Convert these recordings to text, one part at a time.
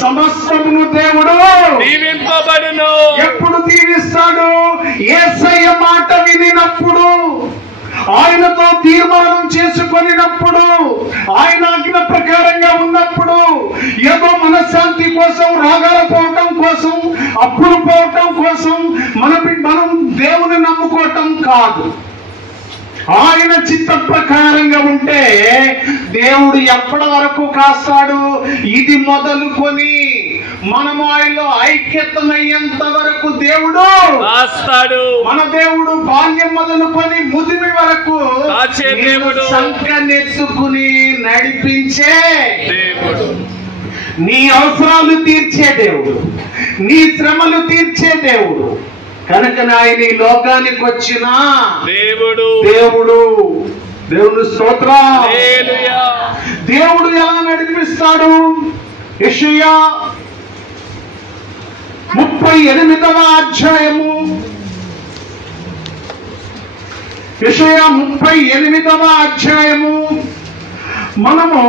సమస్తమును దేవుడు దీవింపబడును. ఎప్పుడు దీవిస్తాడు? యేసయ్య మాట వినినప్పుడు, ఆయనతో తీర్మానం చేసుకొనినప్పుడు, ఆయన ఆజ్ఞ ప్రకారంగా ఉన్నప్పుడు, ఏదో మనశ్శాంతి కోసం, రోగాలు పోవటం కోసం, అప్పులు పోవటం కోసం మనం దేవుని నమ్ముకోవటం కాదు. ఆయన చిత్త ప్రకారంగా ఉంటే దేవుడు ఎప్పటి వరకు కాస్తాడు? ఇది మొదలుకొని మనము ఆయనలో ఐక్యతమయ్యేంత వరకు దేవుడు కాస్తాడు. మన దేవుడు బాల్యం మొదలుకొని ముదిమి వరకు దేవుడు సంకనెత్తుకుని నడిపించే దేవుడు, నీ అవసరాలు తీర్చే దేవుడు, నీ శ్రమలు తీర్చే దేవుడు. కనుక ఆయన ఈ లోకానికి వచ్చిన దేవుడు దేవుని స్తోత్రం. హల్లెలూయా. దేవుడు ఎలా నడిపిస్తాడు? యెషయా 38వ అధ్యాయము, యెషయా 38వ అధ్యాయము మనము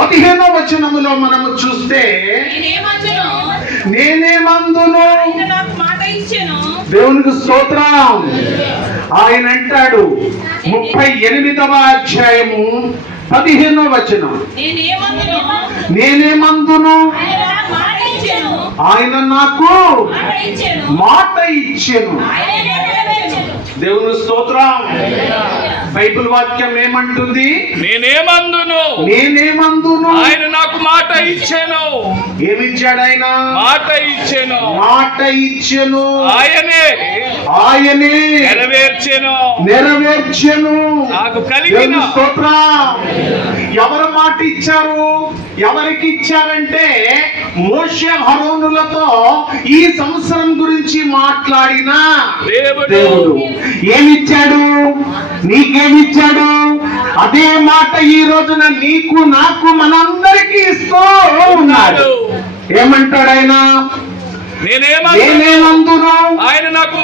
15వ వచనములో మనము చూస్తే, నేనేమందును దేవునికి స్తోత్రం. ఆయన అంటాడు 38వ అధ్యాయము 15వ వచనం, నేనేమందును ఆయన నాకు మాట ఇచ్చెను. దేవుని స్తోత్రం. బైబిల్ వాక్యం ఏమంటుంది? నేనేమందును ఆయన నాకు మాట ఇచ్చెను. ఏమిచ్చాడు ఆయన? మాట ఇచ్చెను. మాట ఇచ్చెను. ఆయనే నెరవేర్చెను. నాకు కలిగిన స్తోత్రం. ఎవరు మాట ఇచ్చారు? ఎవరికి ఇచ్చారంటే మోషే అహరోనులతో ఈ సంవత్సరం గురించి మాట్లాడిన దేవుడు ఏమిచ్చాడు? నీకేమిచ్చాడు? అదే మాట ఈ రోజున నీకు, నాకు, మనందరికీ ఇస్తూ ఉన్నాడు. ఏమంటాడు ఆయన? నేనేమందును ఆయన నాకు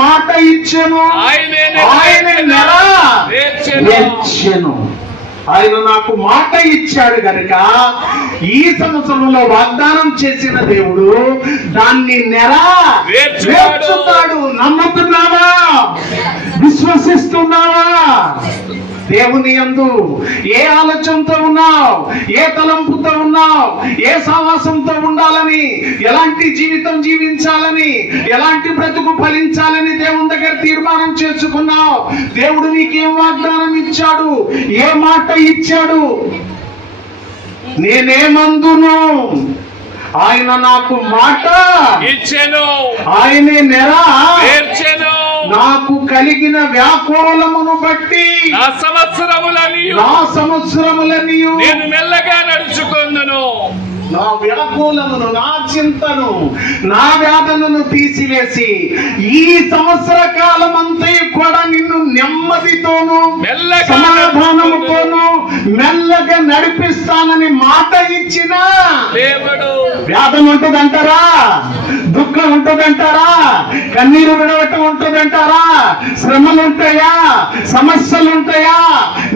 మాట ఇచ్చెను. ఆయన నెరవేర్చెను. ఆయన నాకు మాట ఇచ్చాడు గనుక ఈ సంవత్సరంలో వాగ్దానం చేసిన దేవుడు దాన్ని నెరవేర్చుతాడు. నమ్ముతున్నావా? విశ్వసిస్తున్నావా? దేవుని యందు ఏ ఆలోచనతో ఉన్నావు? ఏ తలంపుతో ఉన్నావు? ఏ సావాసంతో ఉండాలని, ఎలాంటి జీవితం జీవించాలని, ఎలాంటి బ్రతుకు ఫలించాలని దేవుని దగ్గర తీర్మానం చేసుకున్నావు? దేవుడు నీకేం వాగ్దానం ఇచ్చాడు? ఏ మాట ఇచ్చాడు? నేనేమందును ఆయన నాకు మాట ఇచ్చెను. ఆయనే నెరవేర్చెను. నాకు కలిగిన వ్యాకులమును బట్టి నా సంవత్సరములనియు నేను మెల్లగా నడుచుకొందును. నా వ్యాకులమును, నా చింతను, నా వేదనను తీసివేసి ఈ సంవత్సర కాలం అంతా కూడా నిన్ను నెమ్మదితోను సమాధానముతోను మెల్లగా నడిపిస్తానని మాట ఇచ్చిన దేవుడు. వేదన ఉంటుందంటారా? దుఃఖం ఉంటుందంటారా? కన్నీరు విడవటం ఉంటుందంటారా? శ్రమలు ఉంటాయా? సమస్యలు ఉంటాయా?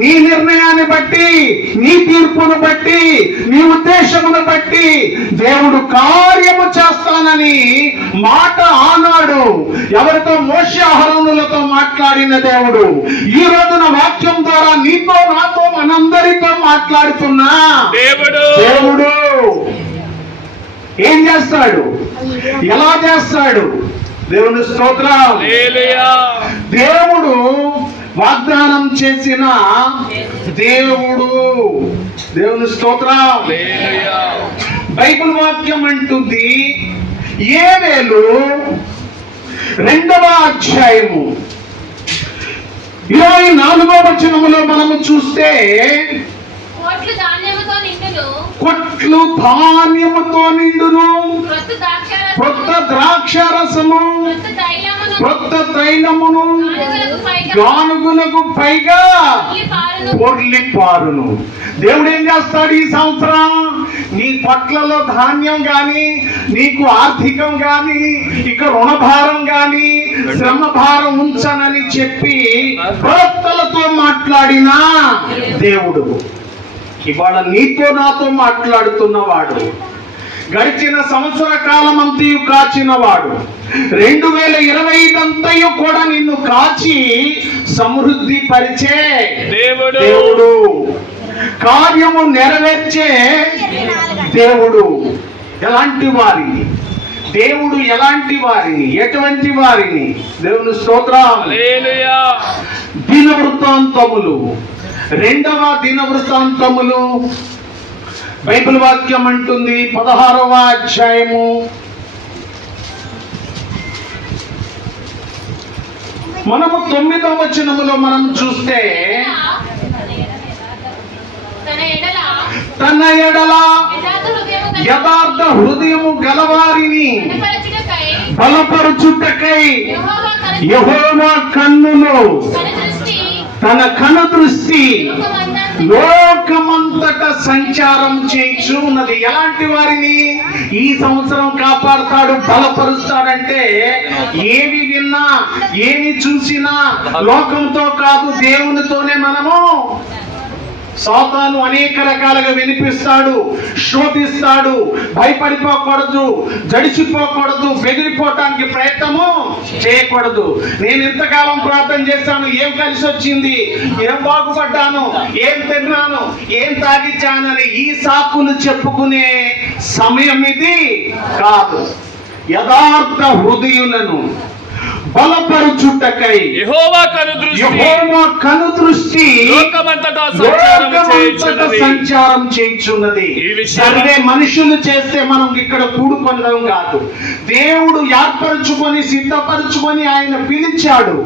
నీ నిర్ణయాన్ని బట్టి, నీ తీర్పును బట్టి, నీ ఉద్దేశమును బట్టి దేవుడు కార్యము చేస్తానని మాట ఆనాడు ఎవరితో? మోషే అహరోనులతో మాట్లాడిన దేవుడు ఈ రోజున వాక్యం ద్వారా నీతో, నాతో, మనందరితో మాట్లాడుతున్నా దేవుడు ఏం చేస్తాడు? ఎలా చేస్తాడు? దేవుని స్తోత్రం. దేవుడు వాగ్దానం చేసిన దేవుడు. దేవుని స్తోత్రం. బైబిల్ వాక్యం అంటుంది, యోవేలు 2వ అధ్యాయము 24వ వచనములో మనము చూస్తే, కొట్లు ధాన్యముతో నిండును, కొత్త ద్రాక్షారసము, కొత్త తైలమును గానుగులకు పైగా పొర్లి పారును. దేవుడు ఏం చేస్తాడు ఈ సంవత్సరం? నీ పొట్లలో ధాన్యం గాని, నీకు ఆర్థికం గాని, ఇక రుణభారం గాని, శ్రమ భారం ఉంచనని చెప్పి ప్రవక్తలతో మాట్లాడిన దేవుడు. ఇవాళ నీతో నాతో మాట్లాడుతున్నవాడు, గడిచిన సంవత్సర కాలం అంతయు కాచినవాడు, 2025 అంతయు కూడా నిన్ను కాచి సమృద్ధి పరిచే దేవుడు, కార్యము నెరవేర్చే దేవుడు. ఎలాంటి వారిని దేవుడు, ఎలాంటి వారిని, ఎటువంటి వారిని? దేవుని స్తోత్రం. హల్లెలూయా. దినవృత్తాంతములు, 2వ దినవృత్తాంతములు బైబిల్ వాక్యం అంటుంది 16వ అధ్యాయము మనము 9వ వచనములో మనం చూస్తే, తన ఎడల యథార్థ హృదయము గలవారిని బలపరచుటకై యెహోవా కన్నులు, తన కను దృష్టి లోకమంతట సంచారం చేయించు ఉన్నది. ఎలాంటి వారిని ఈ సంవత్సరం కాపాడుతాడు, బలపరుస్తాడంటే, ఏమి విన్నా ఏమి చూసినా లోకంతో కాదు, దేవునితోనే మనము. సాతాను అనేక రకాలుగా వినిపిస్తాడు, శోధిస్తాడు. భయపడిపోకూడదు, జడిచిపోకూడదు, బెదిరిపోవటానికి ప్రయత్నము చేయకూడదు. నేను ఇంతకాలం ప్రార్థన చేశాను, ఏం కలిసి వచ్చింది, ఏం బాగుపడ్డాను, ఏం తిన్నాను, ఏం తాగిచ్చానని ఈ సాకులు చెప్పుకునే సమయం ఇది కాదు. యథార్థ హృదయులను బలపరుచుటకై యెహోవా కను దృష్టి లోకమంతటా సంచారం చేయుచున్నది. సరే, మనుషులు చేస్తే మనం ఇక్కడ కూడుకొనడం కాదు. దేవుడు ఏర్పరచుకొని సిద్ధపరచుకొని ఆయన పిలిచాడు.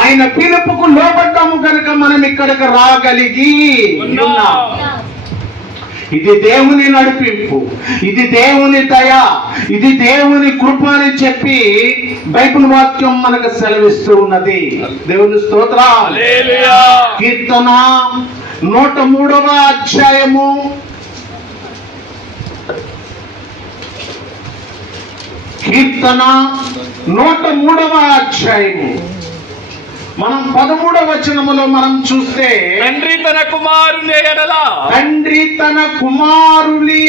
ఆయన పిలుపుకు లోబడ్డాము కనుక మనం ఇక్కడికి రాగలిగి ఉన్నాం. ఇది దేవుని నడిపింపు, ఇది దేవుని దయ, ఇది దేవుని కృప అని చెప్పి బైబిల్ వాక్యం మనకు సెలవిస్తూ ఉన్నది. దేవుని స్తోత్రం. హల్లెలూయా. కీర్తన 103వ అధ్యాయము కీర్తన 103వ అధ్యాయము మనం 13వ వచనములో మనం చూస్తే, తండ్రి తన కుమారుని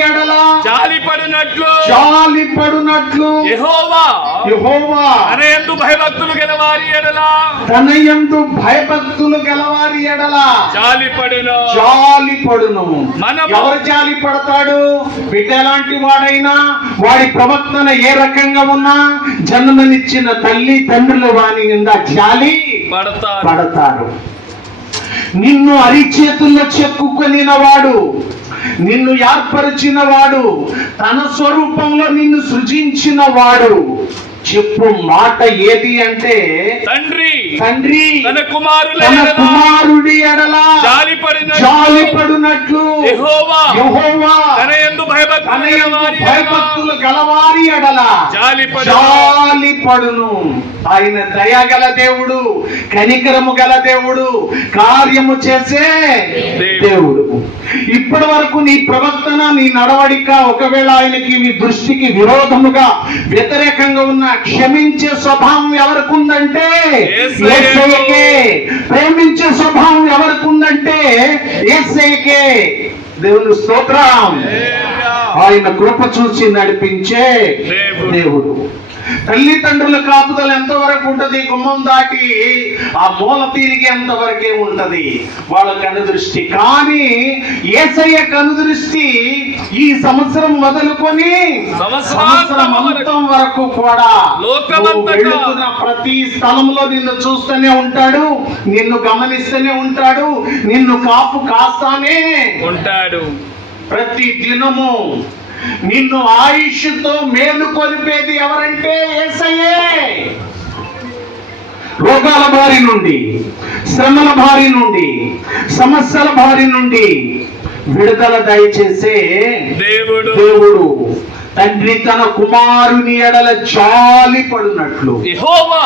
ఎడల జాలిపడునట్లు యెహోవా తన యందు భయభక్తులు గలవారి ఎడల జాలిపడును. ఎవరు జాలి పడతాడు? బిడ్డ ఎలాంటి వాడైనా, వాడి ప్రవర్తన ఏ రకంగా ఉన్నా, జన్మనిచ్చిన తల్లి తండ్రులు వాని నిండా జాలి పడతారు. నిన్ను అరిచేతుల్లో చెక్కుకొనిన వాడు, నిన్ను ఏర్పరిచిన వాడు, తన స్వరూపంలో నిన్ను సృజించిన వాడు చెప్పు మాట ఏది అంటే, తండ్రి తన కుమారుడి ఎడల జాలిపడునట్లు యెహోవా తన యందు భయభక్తులు గలవారి ఎడల జాలిపడును. ఆయన దయగల దేవుడు, కనికరము గల దేవుడు, కార్యము చేసే దేవుడు. ఇప్పటి వరకు నీ ప్రవర్తన, నీ నడవడిక ఒకవేళ ఆయనకి, నీ దృష్టికి విరోధముగా, వ్యతిరేకంగా ఉన్న క్షమించే స్వభావం ఎవరికి ఉందంటే యేసయ్యకే. ప్రేమించే స్వభావం ఎవరికి ఉందంటే యేసయ్యకే. దేవుని స్తోత్రం. ఆయన కృప చూసి నడిపించే దేవుడు. తల్లిదండ్రుల కాపుదల ఎంతవరకు ఉంటది? గుమ్మం దాటి ఆ మూల తిరిగి ఎంతవరకే ఉంటది వాళ్ళ కనుదృష్టి. కానీ యేసయ్య కనుదృష్టి ఈ సంవత్సరం మొదలుకొని సంవత్సరం అంతం వరకు కూడా వెళుతున్న ప్రతి స్థలంలో నిన్ను చూస్తూనే ఉంటాడు, నిన్ను గమనిస్తూనే ఉంటాడు, నిన్ను కాపు కాస్తానే ఉంటాడు. ప్రతి దినము నిన్ను ఆయుష్తో మేలు కొలిపేది ఎవరంటే యేసయ్యే. రోగాల బారి నుండి, శ్రమల బారి నుండి, సమస్యల బారి నుండి విడుదల దయచేసే దేవుడు. తండ్రి తన కుమారుని ఎడల జాలిపడునట్లు యెహోవా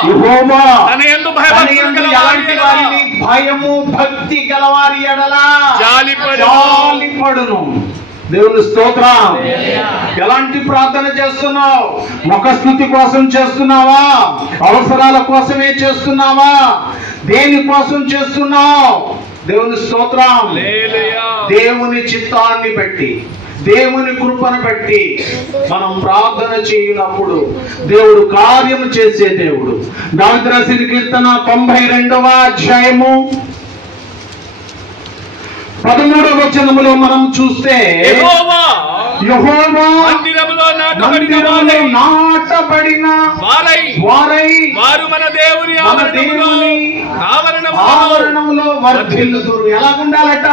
ఎలాంటి వారిని? భయము భక్తి గలవారి ఎడల జాలిపడును. దేవుని స్తోత్రం. ఎలాంటి ప్రార్థన చేస్తున్నావు? ముఖస్థుతి కోసం చేస్తున్నావా? అవసరాల కోసమే చేస్తున్నావా? దేని కోసం చేస్తున్నావు? దేవుని స్తోత్రం. దేవుని చిత్తాన్ని బట్టి, దేవుని కృపను బట్టి మనం ప్రార్థన చేయనప్పుడు దేవుడు కార్యము చేసే దేవుడు. దావీదు రాసిన కీర్తన 92వ అధ్యాయము 13వ వచనములో మనం చూస్తే, యెహోవా మందిరములో నాటబడిన వారై వారు మన దేవుని ఆవరణములో వర్ధిల్లుదురు. ఎలాగుండాలట?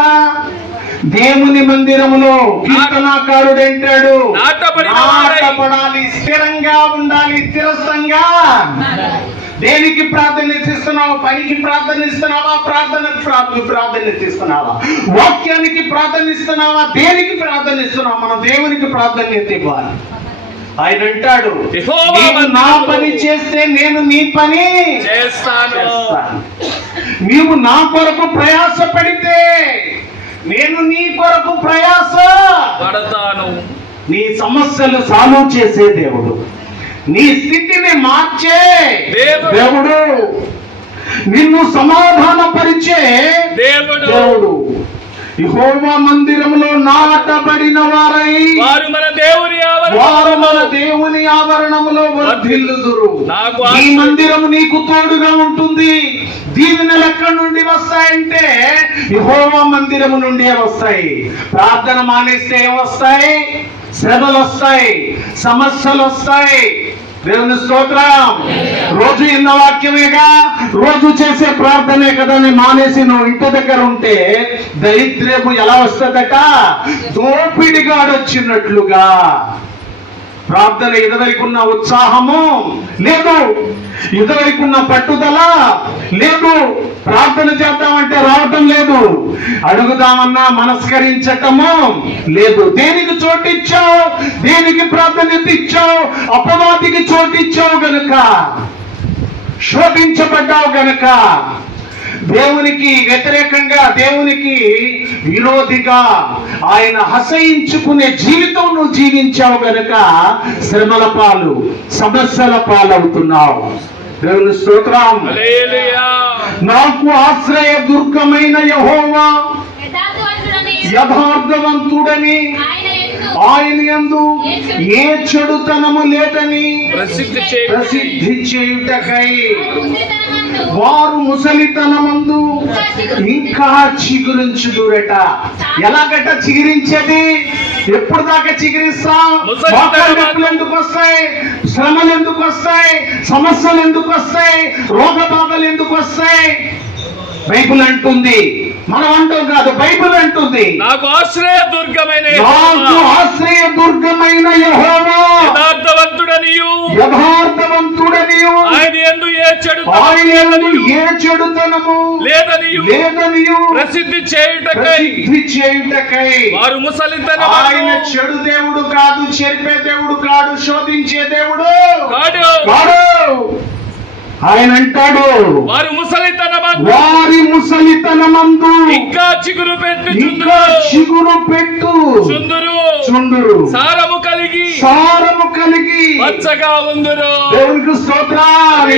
దేవుని మందిరములో కీర్తనాకారుడు అంటాడు, నాటబడాలి, స్థిరంగా ఉండాలి, స్థిరస్థంగా. దేనికి ప్రాధాన్యత ఇస్తున్నావా? పనికి ప్రాధాన్యత ఇస్తున్నావా? ప్రార్థనకు ప్రాధాన్యత ఇస్తున్నావా? వాక్యానికి ప్రాధాన్యత ఇస్తున్నావా? దేనికి ప్రాధాన్యత ఇస్తున్నావా? మనం దేవునికి ప్రాధాన్యత ఇవ్వాలి. ఆయన అంటాడు, నీవు నా పని చేస్తే నేను నీ పని చేస్తాను. నీవు నా కొరకు ప్రయాస పడితే నేను నీ కొరకు ప్రయాస పడతాను. నీ సమస్యలు సాల్వ్ చేసే దేవుడు, నీ స్థితిని మార్చే దేవుడు, నిన్ను సమాధానపరిచే దేవుడు. యెహోవా మందిరములో నాటబడిన వారై వారు మన దేవుని ఆవరణములో వర్ధిల్లుదురు. ఈ మందిరము నీకు తోడుగా ఉంటుంది. దీవెనలు ఎక్కడి నుండి వస్తాయంటే యెహోవా మందిరము నుండి వస్తాయి. ప్రార్థన మానేస్తే ఏమొస్తాయి? శ్రమలు వస్తాయి, సమస్యలు వస్తాయి. దేవుని స్తోత్రం. రోజు ఎన్న వాక్యమేగా, రోజు చేసే ప్రార్థనే కదా అని మానేసి నువ్వు ఇంటి దగ్గర ఉంటే దరిద్రము ఎలా వస్తుందట? దోపిడిగాడు వచ్చినట్లుగా. ప్రార్థన ఇదివరకున్న ఉత్సాహము లేదు, ఇదివరకున్న పట్టుదల లేదు. ప్రార్థన చేద్దామంటే రావటం లేదు, అడుగుదామన్నా మనస్కరించటము లేదు. దేనికి చోటిచ్చావు? దేనికి ప్రాధాన్యత ఇచ్చావు? అపవాదికి చోటిచ్చావు గనుక, శోధించబడ్డావు గనుక, దేవునికి వ్యతిరేకంగా, దేవునికి విరోధిగా ఆయన హసయించుకునే జీవితం నువ్వు జీవించావు గనుక శ్రమల పాలు, సమస్యల పాలవుతున్నావు. దేవుని స్తోత్రం. నాకు ఆశ్రయ దుర్గమైన యెహోవా యథార్థవంతుడని, ఆయన యందు ఏ చెడుతనము లేదని ప్రసిద్ధి చేయుటకై వారు ముసలితనమందు ఇంకా చిగురించుదురట. ఎలాగట చిగురించేది? ఎప్పుడు దాకా చిగురిస్తాం? నొప్పులు ఎందుకు వస్తాయి? శ్రమలు ఎందుకు వస్తాయి? సమస్యలు ఎందుకు వస్తాయి? రోగ బాధలు ఎందుకు వస్తాయి? బైబిల్ అంటుంది, మనం అంటాం కాదు, బైబిల్ అంటుంది, నాకు ఆశ్రయ దుర్గమైన యెహోవా యథార్థవంతుడనియు ఆయన యందు ఏ చెడుతనము లేదనియు ప్రసిద్ధి చేయుటకై వారు ముసలితనము. ఆయన చెడు దేవుడు కాదు, చెరిపే దేవుడు కాదు, శోధించే దేవుడు కాడు. ఆయన అంటాడు, వారి ముసలితనమందు ఇంకా చిగురు పెట్టు చుందురు, సారము కలిగి పచ్చగా ఉందురు. దేవునికి స్తోత్రం.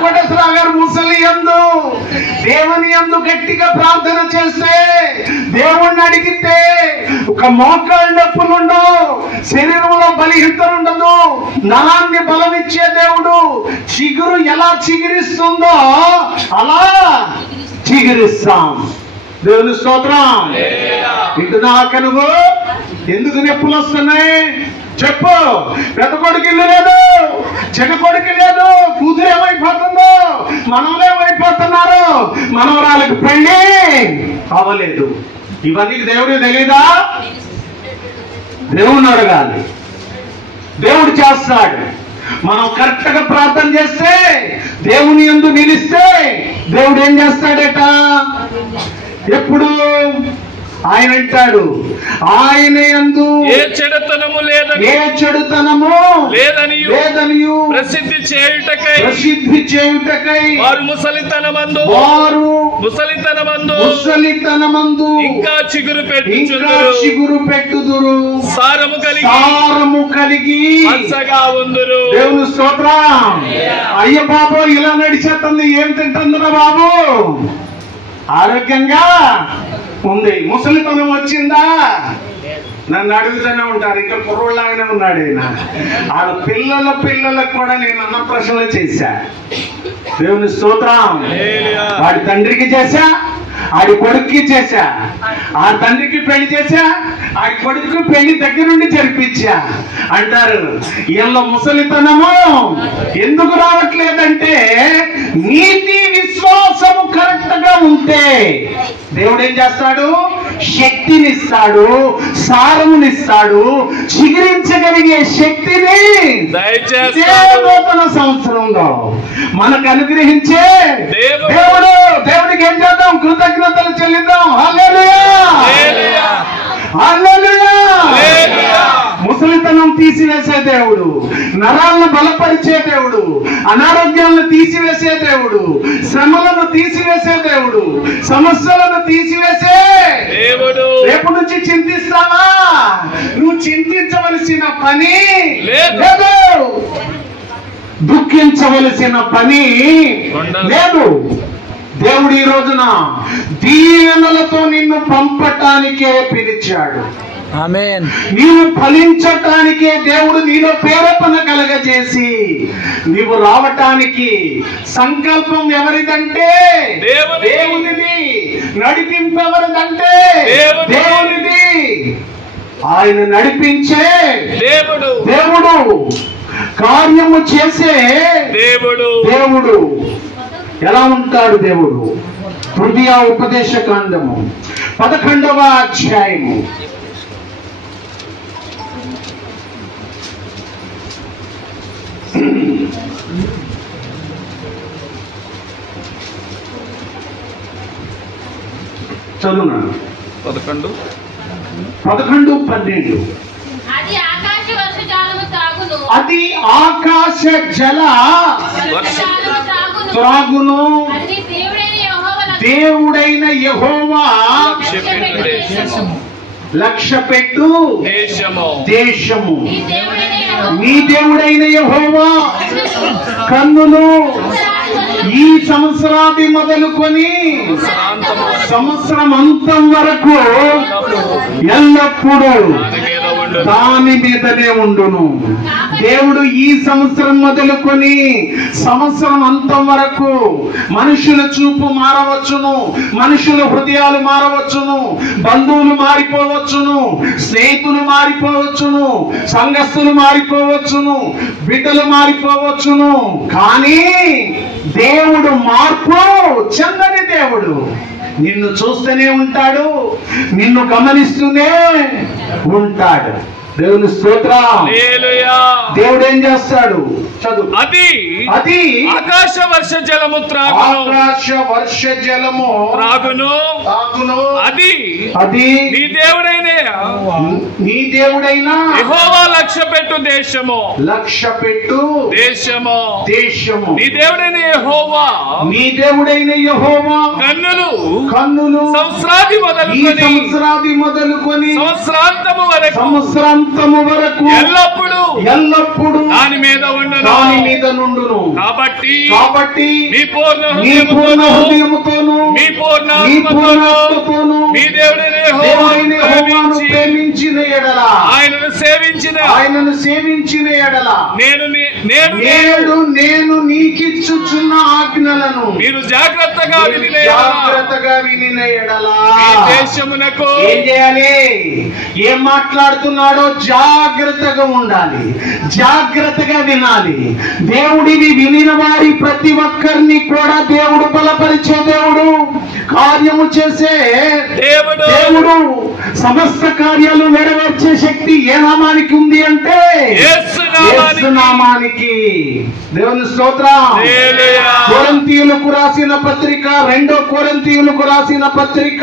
కోటేశ్వరరావు ముసలి యందు, దేవుని యందు గట్టిగా ప్రార్థన చేస్తే, దేవుణ్ణి అడిగితే ఒక మోకాళ్ళ నొప్పులు ఉండవు, శరీరంలో బలహీనత ఉండదు, నరాన్ని బలమిచ్చే దేవుడు. చిగురు ఎలా చిగురిస్తుందో అలా చిగురిస్తాం. దేవుని స్తోత్రం. ఇంటున్నాక నువ్వు ఎందుకు నొప్పులు వస్తున్నాయి చెప్పు. పెద్ద కొడుకు ఇల్లు లేదు, చిన్న కొడుకు లేదు, కూతురు ఏమైపోతుందో, మనవలు ఏమైపోతున్నారు, మనవరాలకు పెళ్ళి అవ్వలేదు. ఇవన్నీ దేవుడికి తెలీదా? దేవుణ్ణి అడగాలి, దేవుడు చేస్తాడు. మనం కరెక్ట్ గా ప్రార్థన చేస్తే, దేవుని యందు నిలిస్తే దేవుడు ఏం చేస్తాడట? ఎప్పుడు ఆయన అంటాడు, ఆయన యందు ఏ చెడుతనము లేదనియు ప్రసిద్ధి చేయుటకై వారు ముసలితనమందు ఇంకా చిగురు పెట్టుదురు, సారము కలిగి పచ్చగా ఉందురు. దేవుని స్తోత్రం. అయ్య బాబు ఇలా నడిచేస్తుంది, ఏం తింటుందిరా బాబు? ఆరోగ్యంగా ఉంది. ముసలితనం వచ్చిందా? నన్ను అడుగుతూనే ఉంటారు. ఇంకా కుర్రోళ్ళగానే ఉన్నాడు ఆయన. ఆ పిల్లలకు కూడా నేను అన్న ప్రశ్నలు చేశా. దేవుని స్తోత్రం. వాడి తండ్రికి చేశా, ఆడి కొడుక్కి చేశా, ఆ తండ్రికి పెళ్లి చేశా, ఆ కొడుకు పెళ్లి దగ్గర నుండి జరిపించా. అంటారు వీళ్ళ ముసలితనము ఎందుకు రావట్లేదంటే నీతి విశ్వాసము కరెక్ట్ గా ఉంటే దేవుడు ఏం చేస్తాడు? శక్తినిస్తాడు, సారమునిస్తాడు, చిగురించగలిగే శక్తిని నూతన సంవత్సరంలో మనకు అనుగ్రహించే దేవుడు. దేవుడికి ఏం చేద్దాం? కృతజ్ఞతలు చెల్లిద్దాం. హల్లెలూయా, హల్లెలూయా. ముసలితనం తీసివేసే దేవుడు, నరాలను బలపరిచే దేవుడు, అనారోగ్యాలను తీసివేసే దేవుడు, శ్రమలను తీసివేసే దేవుడు, సమస్యలను తీసివేసే దేవుడు. రేపు నుంచి చింతిస్తావా? నువ్వు చింతించవలసిన పని లేదు, దుఃఖించవలసిన పని లేదు. దేవుడు ఈ రోజున దీవెనలతో నిన్ను పంపటానికే పిలిచాడు. ఆమేన్. నీవు ఫలించటానికే దేవుడు నీలో ప్రేరేపణ కలగజేసి నీవు రావటానికి సంకల్పం ఎవరిదంటే దేవునిది. నడిపింపు ఎవరిదంటే దేవునిది. ఆయన నడిపించే దేవుడు, కార్యము చేసే దేవుడు. ఎలా ఉంటాడు దేవుడు? హృదయ ఉపదేశ కాండము 11వ అధ్యాయము చదువున్నాను. 11-12. అది ఆకాశ జల త్రాగును, దేవుడైన యెహోవా లక్ష్యపెట్టు దేశము. నీ దేవుడైన యెహోవా కన్నులు ఈ సంవత్సరాది మొదలుకొని సంవత్సరం అంతం వరకు ఎల్లప్పుడూ దాని మీదనే ఉండును. దేవుడు ఈ సంవత్సరం మొదలుకొని సంవత్సరం అంతం వరకు మనుషుల చూపు మారవచ్చును, మనుషుల హృదయాలు మారవచ్చును, బంధువులు మారిపోవచ్చును, స్నేహితులు మారిపోవచ్చును, సంఘస్థులు మారిపోవచ్చును, బిడ్డలు మారిపోవచ్చును. కానీ దేవుడు మార్పు చెందని దేవుడు. నిన్ను చూస్తూనే ఉంటాడు, నిన్ను గమనిస్తూనే ఉంటాడు. దేవుని స్తోత్రం. దేవుడు ఏం చేస్తాడు? చదువు. అది ఆకాశ వర్ష జలము త్రాగును. అది నీ దేవుడైన యెహోవా లక్ష్యపెట్టు దేశము. నీ దేవుడైన యెహోవా కన్నులు సంవత్సరాది మొదలుకొని సంవత్సరాంతము వరకు ఎల్లప్పుడు దాని మీద నుండును. కాబట్టి మీ పూర్ణ హృదయముతోను మీ పూర్ణ ఆత్మతోను మీ దేవుడైన యెహోవాను ప్రేమించిన ఎడల, ఆయనను సేవించిన ఎడల నేను నీకిచ్చుచున్న ఆజ్ఞలను మీరు జాగ్రత్తగా వినిన ఎడల దేశమునకు ఏం చేయాలి? ఏం మాట్లాడుతున్నాడో జాగ్రత్తగా ఉండాలి, జాగ్రత్తగా వినాలి. దేవుడిని వినిన వారి ప్రతి ఒక్కరిని కూడా దేవుడు బలపరిచే దేవుడు, కార్యము చేసే దేవుడు. సమస్త కార్యాలు నెరవేర్చే శక్తి ఏ నామానికి ఉంది అంటే యేసు నామానికి. దేవుని స్తోత్రం. కొరింథీయులకు రాసిన పత్రిక, 2 కొరింథీయులకు రాసిన పత్రిక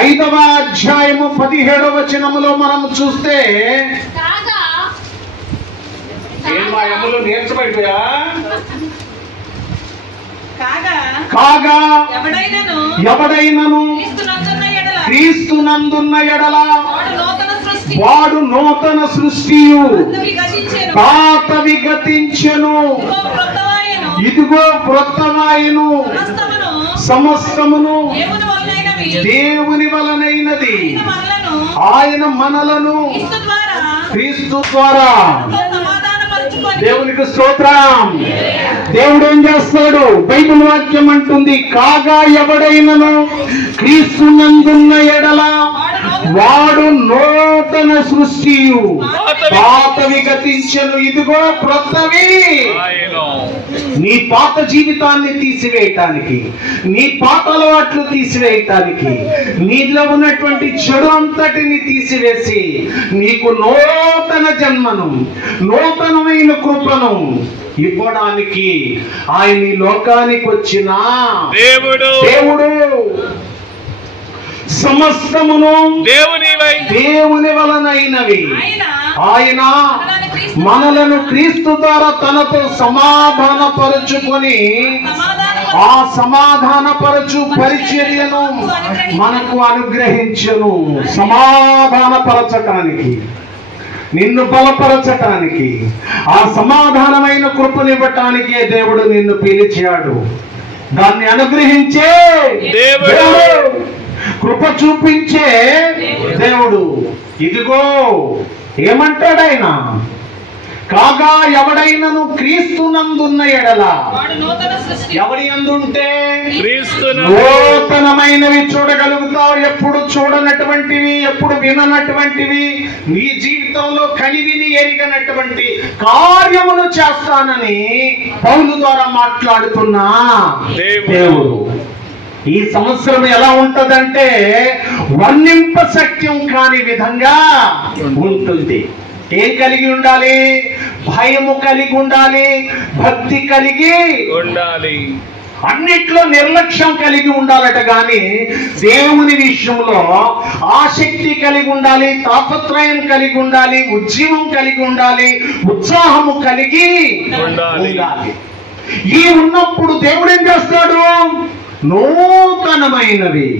5వ అధ్యాయము 17వ వచనములో మనం చూస్తే నేర్చబడిపోయా కాగా ఎవడైనను క్రీస్తునందున్న ఎడల వాడు నూతన సృష్టియు, పాతవి గతించెను, ఇదిగో క్రొత్తవాయెను, సమస్తమును దేవుని వలనైనవి, దేవుని వలనైనది. ఆయన మనలను క్రీస్తు ద్వారా సమాధానపరచుకొని దేవునికి స్తోత్రం. దేవుడు ఏం చేస్తాడు? బైబిల్ వాక్యం అంటుంది, కాగా ఎవడైనను క్రీస్తునందున్న ఎడల వాడు నూతన సృష్టియు, పాతవి గతించెను, ఇదిగో క్రొత్తవి. నీ పాత జీవితాన్ని తీసివేయటానికి, నీ పాత అలవాట్లు తీసివేయటానికి, నీలో ఉన్నటువంటి చెడు అంతటిని తీసివేసి నీకు నూతన జన్మను, నూతనమైన కృపను ఇవ్వడానికి ఆయన ఈ లోకానికి వచ్చిన దేవుడు సమస్తమును దేవుని వలనైనవి. ఆయన మనలను క్రీస్తు ద్వారా తనతో సమాధానపరచుకొని ఆ సమాధానపరచు పరిచర్యను మనకు అనుగ్రహించెను. సమాధానపరచటానికి, నిన్ను బలపరచటానికి, ఆ సమాధానమైన కృపనివ్వటానికే దేవుడు నిన్ను పిలిచాడు. దాన్ని అనుగ్రహించే దేవుడు, కృప చూపించే దేవుడు. ఇదిగో ఏమంటాడు ఆయన? కాగా ఎవడైనను క్రీస్తునందున్న ఎడల, ఎవరి యందుంటే నూతనమైనవి చూడగలుగుతావు. ఎప్పుడు చూడనటువంటివి, ఎప్పుడు విననటువంటివి, నీ జీవితంలో కనివిని ఎరిగినటువంటి కార్యమును చేస్తానని పౌలు ద్వారా మాట్లాడుతున్నా దేవుడు. ఈ సంవత్సరం ఎలా ఉంటదంటే వర్ణింప శక్యం కాని విధంగా ఉంటుంది. ఏం కలిగి ఉండాలి? భయము కలిగి ఉండాలి, భక్తి కలిగి ఉండాలి, అన్నిట్లో నిర్లక్ష్యం కలిగి ఉండాలట. గాని దేవుని విషయంలో ఆసక్తి కలిగి ఉండాలి, తాపత్రయం కలిగి ఉండాలి, ఉద్యమం కలిగి ఉండాలి, ఉత్సాహము కలిగి ఉండాలి. ఈ ఉన్నప్పుడు దేవుడు ఏం చేస్తాడు? నూతనమైనవి,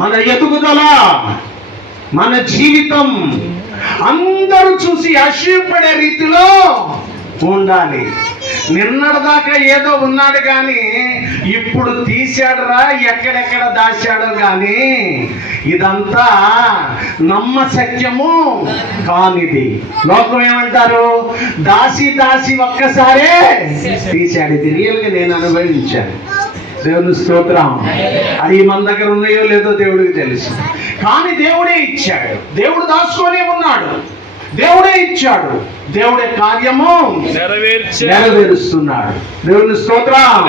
మన ఎదుగుదల, మన జీవితం అందరూ చూసి ఆశ్చర్యపడే రీతిలో ఉండాలి. నిన్నటిదాకా ఏదో ఉన్నాడు కానీ ఇప్పుడు తీశాడురా, ఎక్కడెక్కడ దాచాడో కానీ ఇదంతా నమ్మశక్యము కానిది. లోకం ఏమంటారు? దాసి దాసి ఒక్కసారే తీశాడు. ఇది రియల్ గా నేను అనుభవించాను. దేవుని స్తోత్రం. అది మన దగ్గర ఉన్నాయో లేదో దేవుడికి తెలుసు, కానీ దేవుడే ఇచ్చాడు. దేవుడు దాచుకొని ఉన్నాడు, దేవుడే ఇచ్చాడు, దేవుడే కార్యము నెరవేరుస్తున్నాడు. దేవుని స్తోత్రం.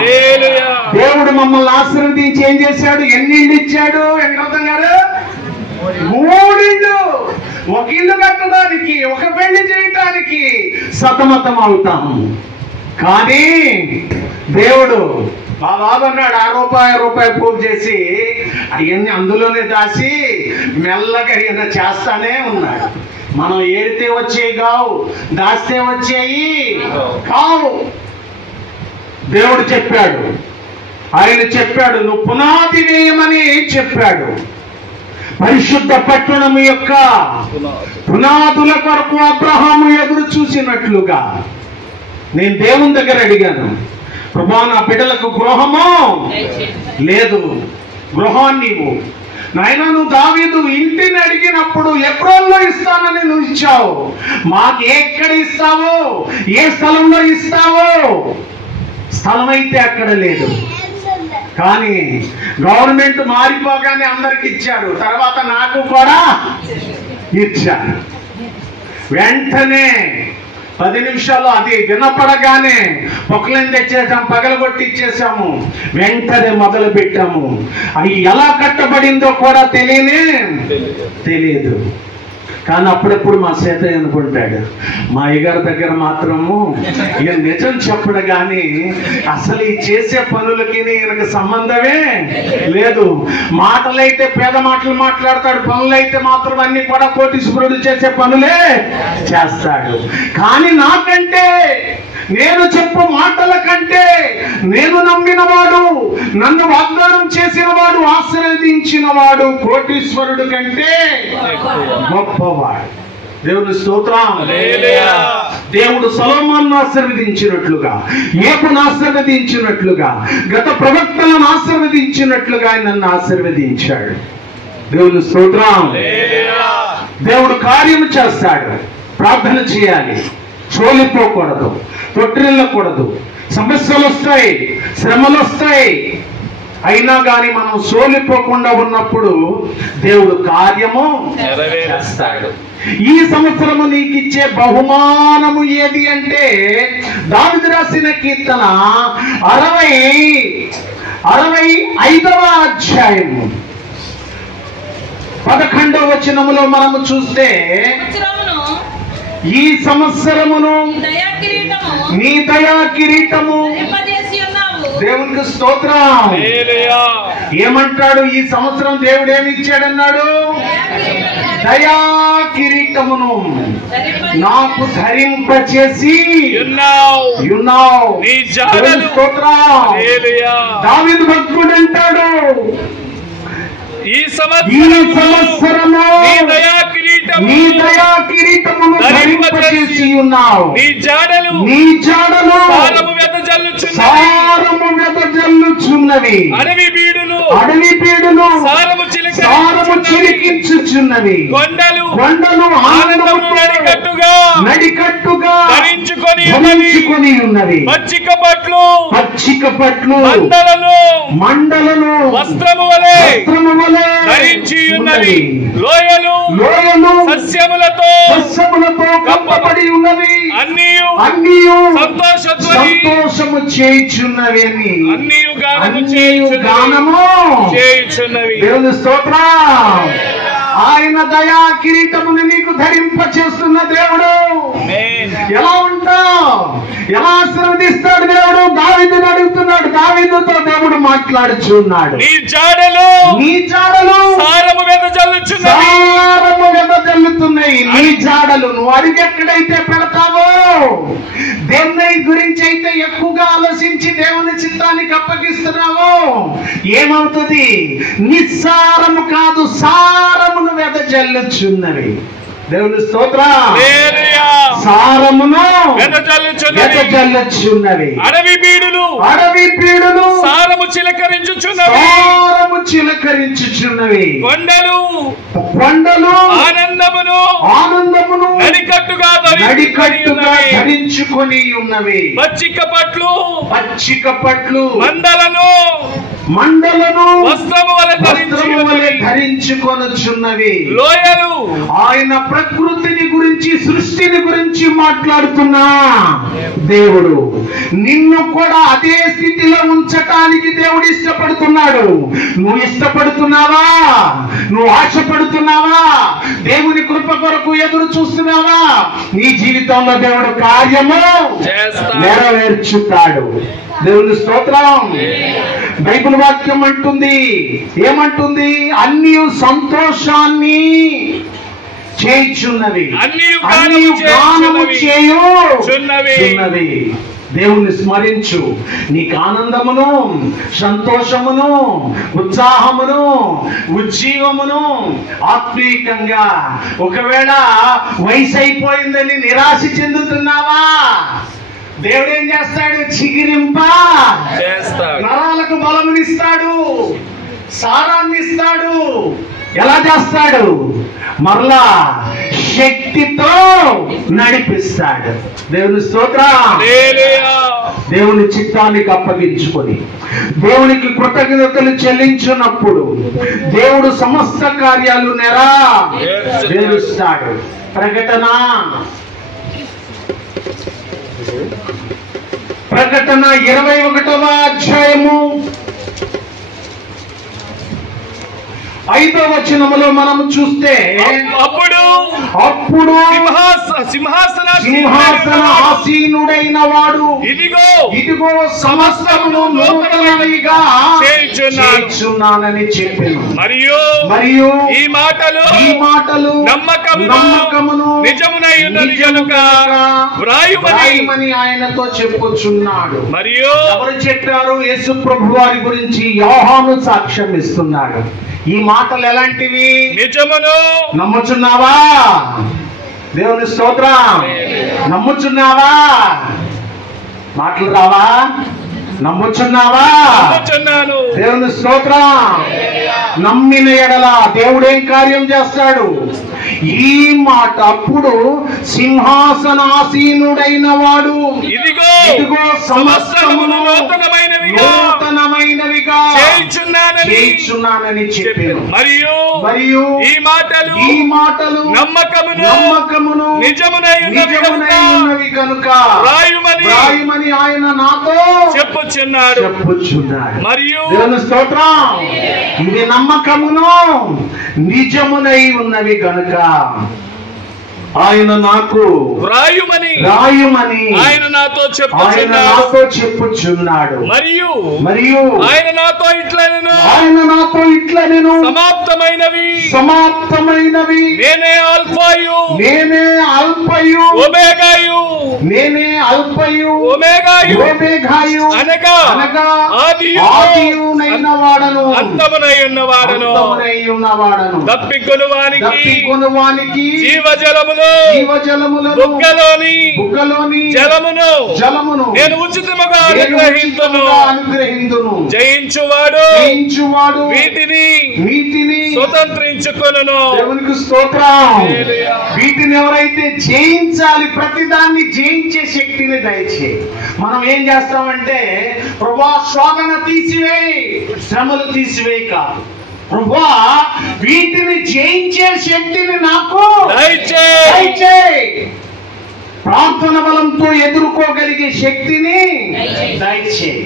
దేవుడు మమ్మల్ని ఆశీర్వదించి ఏం చేశాడు? ఎన్ని ఇళ్ళు ఇచ్చాడు వెంకటరత్నం గారు? 3 ఇళ్ళు. ఒక ఇల్లు కట్టడానికి, ఒక పెళ్లి చేయటానికి సతమతం అవుతాం. కానీ దేవుడు మా బాబు అన్నాడు, రూపాయి పూజ చేసి అవన్నీ అందులోనే దాచి మెల్లగా ఈయన చేస్తానే ఉన్నాడు. మనం ఏడితే వచ్చేవి కావు, దాస్తే వచ్చేవి కావు. దేవుడు చెప్పాడు, ఆయన చెప్పాడు, నువ్వు పునాది వేయమని చెప్పాడు. పరిశుద్ధ పట్టణం యొక్క పునాదుల కొరకు అబ్రహాము ఎదురు చూసినట్లుగా నేను దేవుని దగ్గర అడిగాను, ప్రభువా నా బిడ్డలకు గృహము లేదు, గృహాన్ని ఇవ్వు నాయన. నువ్వు దావీదు ఇంటిని అడిగినప్పుడు ఎబ్రోన్లో ఇస్తానని నువ్వు ఇచ్చావు, మాకు ఎక్కడ ఇస్తావు? ఏ స్థలంలో ఇస్తావు? స్థలం అయితే అక్కడ లేదు, కానీ గవర్నమెంట్ మారిపోగానే అందరికి ఇచ్చాడు. తర్వాత నాకు కూడా ఇచ్చాడు. వెంటనే 10 నిమిషాల్లో అది వినపడగానే పొక్కలను తెచ్చేసాం, పగలగొట్టి ఇచ్చేసాము. వెంటనే మొదలు పెట్టాము. అది ఎలా కట్టబడిందో కూడా తెలియదు. కానీ అప్పుడప్పుడు మా సేత అనుకుంటాడు, మా అయ్యగారి దగ్గర మాత్రము ఈయన నిజం చెప్పడు కానీ అసలు ఈ చేసే పనులకి ఈయనకు సంబంధమే లేదు. మాటలైతే పేద మాటలు మాట్లాడతాడు, పనులైతే మాత్రం అన్ని కూడా కోటీశ్వరుడు చేసే పనులే చేస్తాడు. కానీ నాకంటే, నేను చెప్పు మాటల కంటే, నేను నమ్మిన వాడు, నన్ను వాగ్దానం చేసిన వాడు, ఆశీర్వదించిన వాడు కోటీశ్వరుడు కంటే గొప్పవాడు. దేవుని స్తోత్రం. హల్లెలూయా. దేవుడు సొలొమోనును ఆశీర్వదించినట్లుగా, యేపును ఆశీర్వదించినట్లుగా, గత ప్రవక్తలను ఆశీర్వదించినట్లుగా ఆయన నన్ను ఆశీర్వదించాడు. దేవుని స్తోత్రం. హల్లెలూయా. దేవుడు కార్యము చేస్తాడు. ప్రార్థన చేయాలి, చోలిపోకూడదు, తొట్టిల్లకూడదు. సమస్యలు వస్తాయి, శ్రమలు వస్తాయి, అయినా కానీ మనం సోలిపోకుండా ఉన్నప్పుడు దేవుడు కార్యము చేస్తాడు. ఈ సంవత్సరము నీకు ఇచ్చే బహుమానము ఏది అంటే దావీదు రాసిన కీర్తన 65వ అధ్యాయము 11వ వచనములో మనము చూస్తే, ఈ సంవత్సరమును నీ దయా కిరీటము దేవునికి స్తోత్రం. ఏమంటాడు? ఈ సంవత్సరం దేవుడు ఏమి ఇచ్చాడన్నాడు? దయా కిరీటమును నాకు ధరింపచేసి ఉన్నావు. స్తోత్రం. దావీదు భక్తుడు అంటాడు, ఈ సంవత్సరము నీ దయా కిరీటమును ధరింపచేసి ఉన్నావు. నీ జాడలు సారము వెదజల్లుచున్నవి. అడవి బీడులు సారము చిలికించుచున్నవి. కొండలు ఆనందముతో నడికట్టుగా ధరించుకొని ఉన్నవి. పచ్చిక పట్లు మండలను వస్త్రము వలె ధరించి ఉన్నవి. లోయలు సస్యములతో కప్పబడి ఉన్నవి. అన్నియు సంతోషము చేయుచున్నవి. అన్నియు గానము చేయుచున్నవి. దేవుని స్తోత్రం. ఆయన దయా కిరీటమును నీకు ధరింప చేస్తున్న దేవుడు. ఎలా ఉంటావు? ఎలా ఆశీర్వదిస్తాడు దేవుడు? దావీదును అడుగుతున్నాడు. దావీదుతో దేవుడు మాట్లాడుచున్నాడు. నీ జాడలు సారము వెదజల్లుతున్నాయి. నీ జాడలు నువ్వు అడిగెక్కడైతే పెడతావో, దేవుని గురించి అయితే ఎక్కువగా ఆలోచించి దేవుని చిత్తానికి అప్పగిస్తున్నావో ఏమవుతుంది? నిస్సారము కాదు, సారమును వెదజల్లుచున్నవి. దేవుని స్తోత్రం. సారమును వెదజల్లుచున్నవి. అడవి బీడులు సారము చిలకరించుచున్నవి. కొండలు ఆనందమును నడికట్టుగా ధరించుకొని ఉన్నవి. పచ్చిక పట్లు మండలను వస్త్రము వలె ధరించుకొనుచున్నవి. లోయలు ఆయన ప్రకృతిని గురించి, సృష్టిని గురించి మాట్లాడుతున్నా దేవుడు నిన్ను కూడా అదే స్థితిలో ఉంచటానికి దేవుడు ఇష్టపడుతున్నాడు. నువ్వు ఇష్టపడుతున్నావా? నువ్వు ఆశపడుతున్నావా? దేవుని కృప కొరకు ఎదురు చూస్తున్నావా? నీ జీవితంలో దేవుడు కార్యము నెరవేర్చుతాడు. దేవుని స్తోత్రం. బైబిల్ వాక్యం అంటుంది, ఏమంటుంది? అన్ని సంతోషాన్ని చేయుచున్నవి, అన్ని గానము చేయుచున్నవి. దేవుణ్ణి స్మరించు. నీకు ఆనందమును, సంతోషమును, ఉత్సాహమును, ఉజ్జీవమును ఆత్మీయంగా. ఒకవేళ వయసు అయిపోయిందని నిరాశ చెందుతున్నావా? దేవుడు ఏం చేస్తాడు? చిగిరింప నరాలకు బలమునిస్తాడు, సారాన్ని ఇస్తాడు. ఎలా చేస్తాడు? మరలా శక్తితో నడిపిస్తాడు. దేవుని స్తోత్రం. దేవుని చిత్తానికి అప్పగించుకొని దేవునికి కృతజ్ఞతలు చెల్లించున్నప్పుడు దేవుడు సమస్త కార్యాలు నెరవేరుస్తాడు. ప్రకటన 21వ అధ్యాయము 5వ వచనములో మనము చూస్తే, అప్పుడు సింహాసనాసీనుడైన వాడు ఇదిగో సమస్తమును నూతనముగా చేయుచున్నానని చెప్పెను. మరియు ఈ మాటలు నమ్మకమును నిజమునై గనుక వ్రాయుమని ఆయనతో చెప్పుచున్నాడు. మరియు ఎవరు చెప్పారు? యేసు ప్రభు వారి గురించి యోహాను సాక్ష్యం ఇస్తున్నాడు. ఈ మాటలు ఎలాంటివి? నిజమును నమ్ముచున్నావా? దేవుని స్తోత్రం. నమ్ముచున్నావా? మాటలు రావా? నమ్ముచున్నావా? దేవుని స్తోత్రం. నమ్మిన ఎడల దేవుడేం కార్యం చేస్తాడు? ఈ మాట అప్పుడు సింహాసనాసీనుడైన వాడు ఇదిగో సమస్తమును నూతనమైనవిగా చేయుచున్నానని చెప్పాను. మరియు ఈ మాటలు నమ్మకమును నిజమునైనవి కనుక రాయుమని ఆయన నాతో చెప్పుచున్నాడు. మరియు దేవుని స్తోత్రం. ఇది నమ్మకమును నిజమునై ఉన్నవి కనుక ఆయన నాకు రాయుమని ఆయన నాతో చెప్పుచున్నాడు. మరియు ఆయన నాతో ఇట్లనెను సమాప్తమైనవి నేనే అల్ఫయు ఒమేగాయు అనగా ఆదియునైన వాడను అంతమునై ఉన్నవాడను తప్పికొనువానికి జీవజలమును బుగ్గలోని జలమును నేను ఉచితముగా అనుగ్రహింతును. జయించువాడు వీటిని స్వతంత్రించుకొనును. దేవునికి స్తోత్రం. వీటిని ఎవరైతే జయించాలి, ప్రతిదాన్ని జయించే శక్తిని దయచేయి. మనం ఏం చేస్తామంటే ప్రభువా శోధన తీసివేయి, శ్రమలు తీసివేయి కాదు, ప్రభువా వీటిని జయించే శక్తిని నాకు దయచేయి. ప్రార్థన బలంతో ఎదుర్కోగలిగే శక్తిని దయచేయి.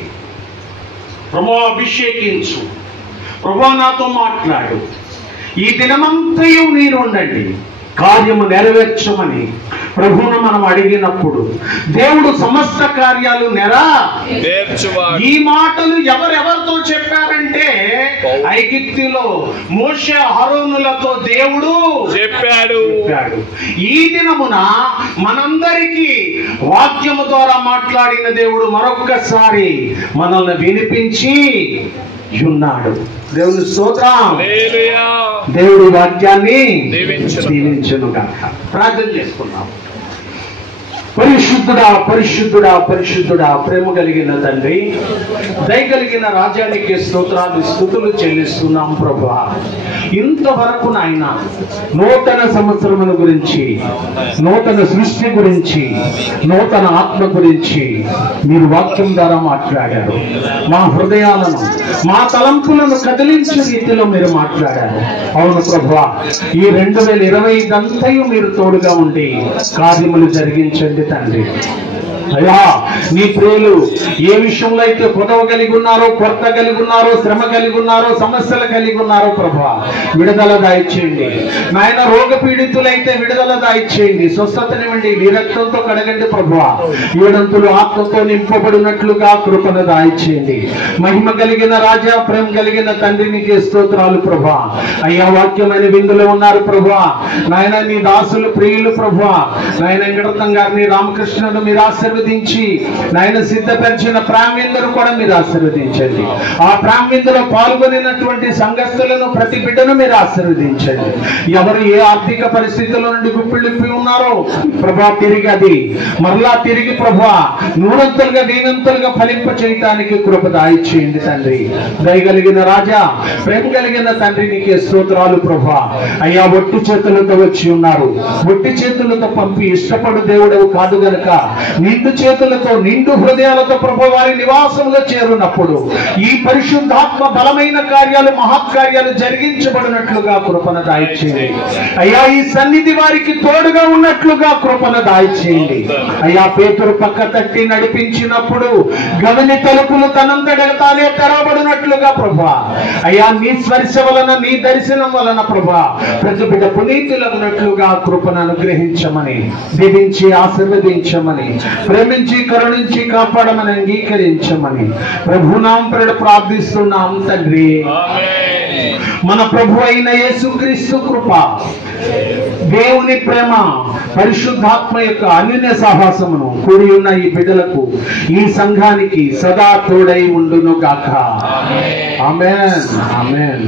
ప్రభువా అభిషేకించు, ప్రభువా నాతో మాట్లాడు, ఈ దినమంతయు నేను ఉండండి, కార్యము నెరవేర్చమని ప్రభువును మనం అడిగినప్పుడు దేవుడు సమస్త కార్యాలు నెరవేర్చువాడు. ఈ మాటలు ఎవరెవరితో చెప్పారంటే ఐగుప్తులో మోషే అహరోనులతో దేవుడు చెప్పాడు. ఈ దినమున మనందరికీ వాక్యము ద్వారా మాట్లాడిన దేవుడు మరొక్కసారి మనల్ని వినిపించి ఉన్నాడు. దేవుని స్తోత్రం. దేవుడి వాక్యాన్ని దీవించునుగాక. ప్రార్థన చేసుకున్నాం. పరిశుద్ధుడా పరిశుద్ధుడా పరిశుద్ధుడా, ప్రేమ కలిగిన తండ్రి, దయ కలిగిన రాజ్యానికి స్తోత్రాలు స్తుతులు చెల్లిస్తున్నాం ప్రభువా. ఇంతవరకు నాయన నూతన సంవత్సరముల గురించి, నూతన సృష్టి గురించి, నూతన ఆత్మ గురించి మీరు వాక్యం ద్వారా మాట్లాడారు. మా హృదయాలను, మా తలంపులను కదిలించే రీతిలో మీరు మాట్లాడారు. అవును ప్రభువా, ఈ 2020 అంతయు మీరు తోడుగా ఉండి కార్యములు జరిగించండి తండ్రి. అయ్యా, నీ ప్రియులు ఏ విషయంలో అయితే పొదవ కలిగి ఉన్నారో, కొరత కలిగి ఉన్నారో, శ్రమ కలిగి ఉన్నారో, సమస్యలు కలిగి ఉన్నారో ప్రభువా విడుదల దాయిచేయండి నాయన. రోగ పీడితులైతే విడుదల దాయిచేయండి, స్వస్థతనివ్వండి, వీరత్వంతో కడగండి ప్రభువా. ఏడంతులు ఆత్మతో నింపబడినట్లుగా కృపను దాయిచేయండి. మహిమ కలిగిన రాజా, ప్రేమ కలిగిన తండ్రి నీకే స్తోత్రాలు ప్రభువా. అయ్యా, వాక్యమైన విందులో ఉన్నారు ప్రభువా నాయన, నీ దాసులు ప్రియులు ప్రభువా నాయన. వెంకటరత్నం గారిని, రామకృష్ణను మీరు ఆశీర్వదించి నాయన సిద్ధపరిచిన ప్రాంవిందును కూడా మీరు ఆశీర్వదించండి. ఆ ప్రాంవిందులో పాల్గొనినటువంటి సంఘస్థులను, ప్రతి బిడ్డను మీరు ఆశీర్వదించండి. ఎవరు ఏ ఆర్థిక పరిస్థితుల నుండి గుప్పిళ్ళిప్పి ఉన్నారో ప్రభా, తిరిగి అది మరలా తిరిగి ప్రభా నూరంతలుగా దీనంతలుగా ఫలింప చేయటానికి కృప దాయిచేయండి తండ్రి. దయగలిగిన రాజా, ప్రేమ కలిగిన తండ్రి నీకే స్తోత్రాలు ప్రభా. అయ్యా, ఒట్టి చేతులతో వచ్చి ఉన్నారు, ఒట్టి చేతులతో పంపి ఇష్టపడు దేవుడవు కాదు గనుక నిండు చేతులతో, నిండు హృదయాలతో ప్రభు వారి నివాసంలో చేరున్నప్పుడు ఈ పరిశుద్ధాత్మ బలమైన కార్యాలు, మహత్కార్యాలు జరిగించబడినట్లుగా కృపను దాయిచేయండి. అయ్యా, ఈ సన్నిధి వారికి తోడుగా ఉన్నట్లుగా కృపను దాయిచేయండి. అయ్యా, పేతురు పక్క తట్టి నడిపించినప్పుడు గవిని తలుపులు తనంతట తానే తెరవబడినట్లుగా ప్రభా అయ్యా, నీ స్పర్శ వలన, నీ దర్శనం వలన ప్రభా ప్రతి బిడ్డ పునీతులగునట్లుగా కృపను అనుగ్రహించమని, దీవించి ఆశీర్వదించమని, ప్రేమించి కరుణించి కాపాడమని, అంగీకరించమని ప్రభునామం పేరిట ప్రార్థిస్తున్నాం తండ్రి. మన ప్రభు అయిన యేసుక్రీస్తు కృప, దేవుని ప్రేమ, పరిశుద్ధాత్మ యొక్క అన్యోన్య సహవాసమును కూడి ఉన్న ఈ బిడ్డలకు, ఈ సంఘానికి సదా తోడై ఉండును గాక. ఆమేన్. ఆమేన్.